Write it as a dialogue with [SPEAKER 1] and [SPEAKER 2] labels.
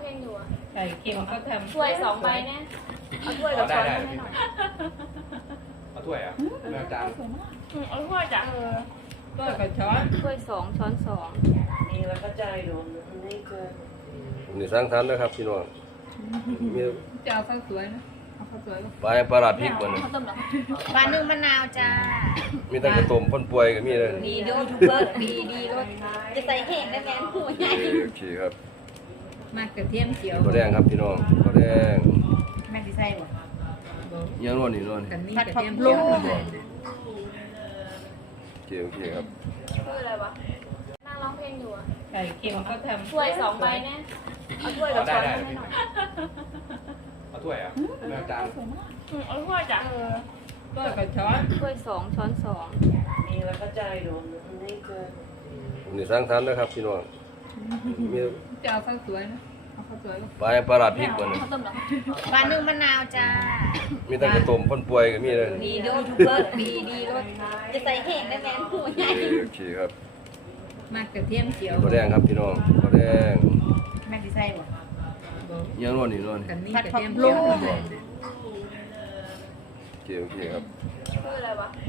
[SPEAKER 1] เพลงอยู่อะ
[SPEAKER 2] ใส่เค็มก็ทำ
[SPEAKER 1] ถ้วย2 ใบเนี่ยเอาถ้วยกับช้อนให้หน่อย
[SPEAKER 3] เอาถ้วยอ่ะเลือกจาน
[SPEAKER 1] เอาถ้วยจ้ะ
[SPEAKER 2] ก็กับช้อน
[SPEAKER 1] ถ้วย2 ช้อน
[SPEAKER 4] นี่แล้วก็ใจโดนนี่คือ
[SPEAKER 5] นี่สร้างทันนะครับพี่น้องมี
[SPEAKER 2] จะเอาข้าวสวยนะเอาข้าวสวยป่ะ
[SPEAKER 5] ปลาปลาราดพริกบ่นี่
[SPEAKER 1] ข้าวต้มเหรอ
[SPEAKER 6] ปลานึ่งมะนาวจ้า
[SPEAKER 5] มีตั้งกระต้มพ่นป่วยก็มีเลย
[SPEAKER 6] ดีดูทูบเบอร์ดีรสจะใส่แห้งได้แมนผู้ใหญ่
[SPEAKER 5] โอเคครับ
[SPEAKER 2] มากกระเทียมเจียว
[SPEAKER 5] ข้าวแดงครับพี่น้องข้าวแดง
[SPEAKER 6] แม่ที่ใส่บ่
[SPEAKER 5] ยังนวลนี่นวล
[SPEAKER 2] กันนี่กระเทียมเจียว
[SPEAKER 5] โอเคครับ
[SPEAKER 1] คืออะไรวะนั่งร้องเพลงอยู่อะ
[SPEAKER 2] ใส่เค็มก็ทำ
[SPEAKER 1] ถ้วย2 ใบเนี่ยเอาถ้วยกับช้อนให้หน่อย
[SPEAKER 3] เอาถ้วยอ่ะเลือกจาน
[SPEAKER 1] เอาถ้วยจ้ะ
[SPEAKER 2] ก็กับช้อน
[SPEAKER 1] ถ้วย2 ช้อน
[SPEAKER 4] นี่แล้วก็ใจโดนนี่คือ
[SPEAKER 5] นี่สร้างทันนะครับพี่น้องมี
[SPEAKER 2] จะเอาข้าวสวยนะเอาข้าวสวยป่ะ
[SPEAKER 5] ปลาราดพริกบ่นี่
[SPEAKER 1] ข้าวต้มเหรอ
[SPEAKER 6] ปลานึ่งมะนาวจ้า
[SPEAKER 5] มีตั้งกระต้มพ่นป่วยก็มีเลย
[SPEAKER 6] ดีดูทูบเบอร์ดีรสจะใส่แห้งได้แมนผู้ใหญ่
[SPEAKER 5] โอเคครับ
[SPEAKER 2] มากกระเทียมเจียว
[SPEAKER 5] ข้าวแดงครับพี่น้องข้าวแดง
[SPEAKER 6] แม่ที่ใส่บ่
[SPEAKER 5] ยังนวลนี่นวล
[SPEAKER 2] กันนี่กระเทียมเจียว
[SPEAKER 5] โอเคครับ
[SPEAKER 1] คืออะไรวะ